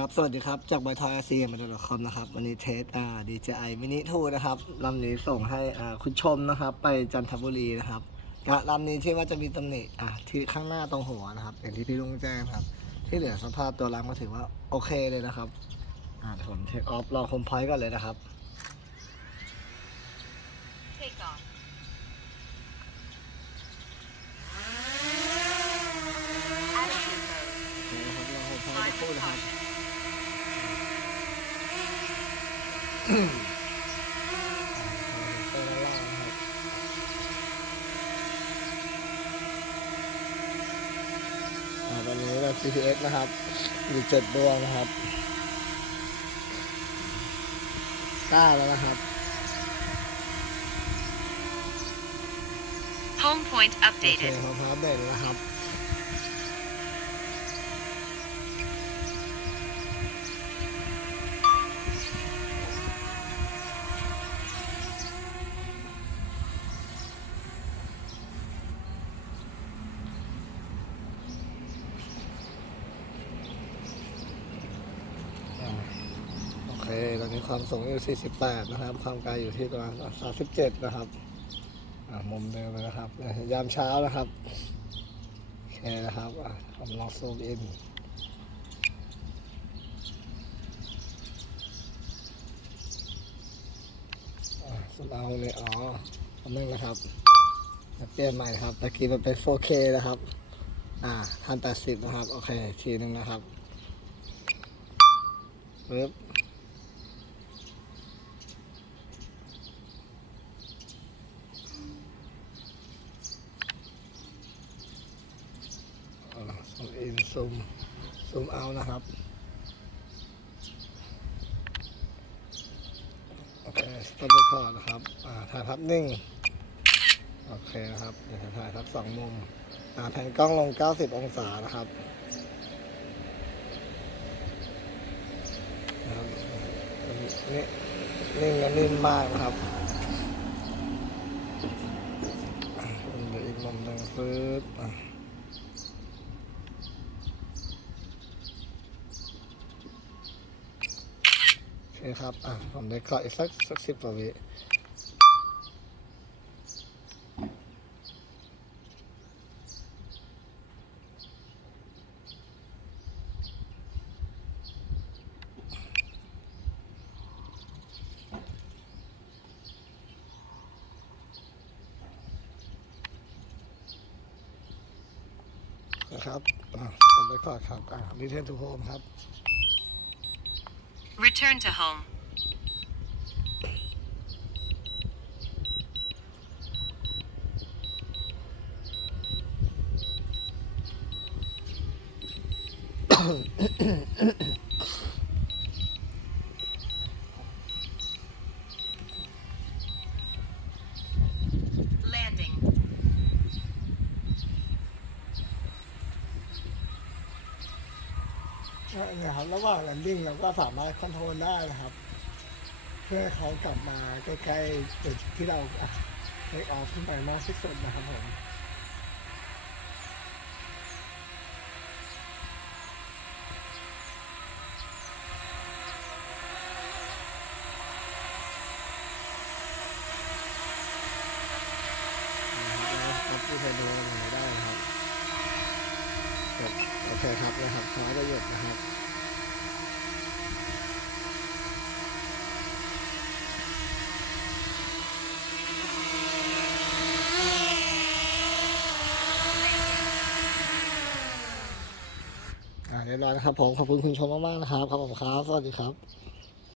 ครับ สวัสดีครับ จากบอยทอยซีมาดูคอมนะครับ วันนี้เทสอ่า DJI Mini 2นะครับลำนี้ส่งให้อ่าคุณชมนะครับ ไปจันทบุรีนะครับอะลำนี้ที่ว่าจะมีตำหนิอะที่ข้างหน้าตรงหัวนะครับ อย่างที่พี่ลุงแจ้งครับ ที่เหลือสภาพตัวลำก็ถือว่าโอเคเลยนะครับอ่าเดี๋ยวผมเทคออฟรอคอมพอยต์ก่อนเลยนะครับ Take off. โอเคครับรอคอมพอยต์สักครู่นะครับ ไปด้านล่างนะครับอ่าตอนนี้เรา GPS นะครับอยู่เจ็ดดวงนะครับกล้าแล้วนะครับ Home point โอเค updated. พอพร้อมเด่นแล้วครับ อ่าโอเค ตอนนี้ ความสูงอยู่ 48 นะครับ ความไกลอยู่ที่ประมาณ 37 นะครับมุมเดิมเลยนะครับ ยามเช้านะครับ โอเคนะครับผมลองซูมอินซูมเอาเลยอ๋อทำนึงนะครับ เปลี่ยนใหม่ครับ ตะกี้มันเป็น 4K นะครับ อ่า1080 นะครับ โอเค ทีหนึ่งนะครับปึ๊บ อ่า ซูมซูมเอานะครับโอเคสต็อปเรคคอร์ดนะครับอ่าถ่ายภาพนิ่งโอเคนะครับเดี๋ยวจะถ่ายทับสองมุมอ่าแผนกล้องลง 90 องศานะครับนะครับนี่นิ่งและนิ่มมากนะครับอ่าเดี๋ยวอีกมุมหนึ่งฟืบ ครับ อะ ผมได้ขออีกสักสักสิบกว่าวินะครับอะผมได้ขอครับ อะรีเทนทูโฮมครับ Return to home. นี่ยครับ ระหว่างแลนดิ้งเราก็สามารถคอนโทรลได้นะครับ เพื่อให้เขากลับมาใกล้ๆจุดที่เราเทคออฟขึ้นไปมากที่สุดนะครับผมนะครับที่เคยดูได้นะครับ โอเคครับนะครับขอประโยชน์นะครับอ่าเรียบร้อยนะครับผมขอบคุณคุณชมมากๆนะครับครับผมครับ สวัสดีครับ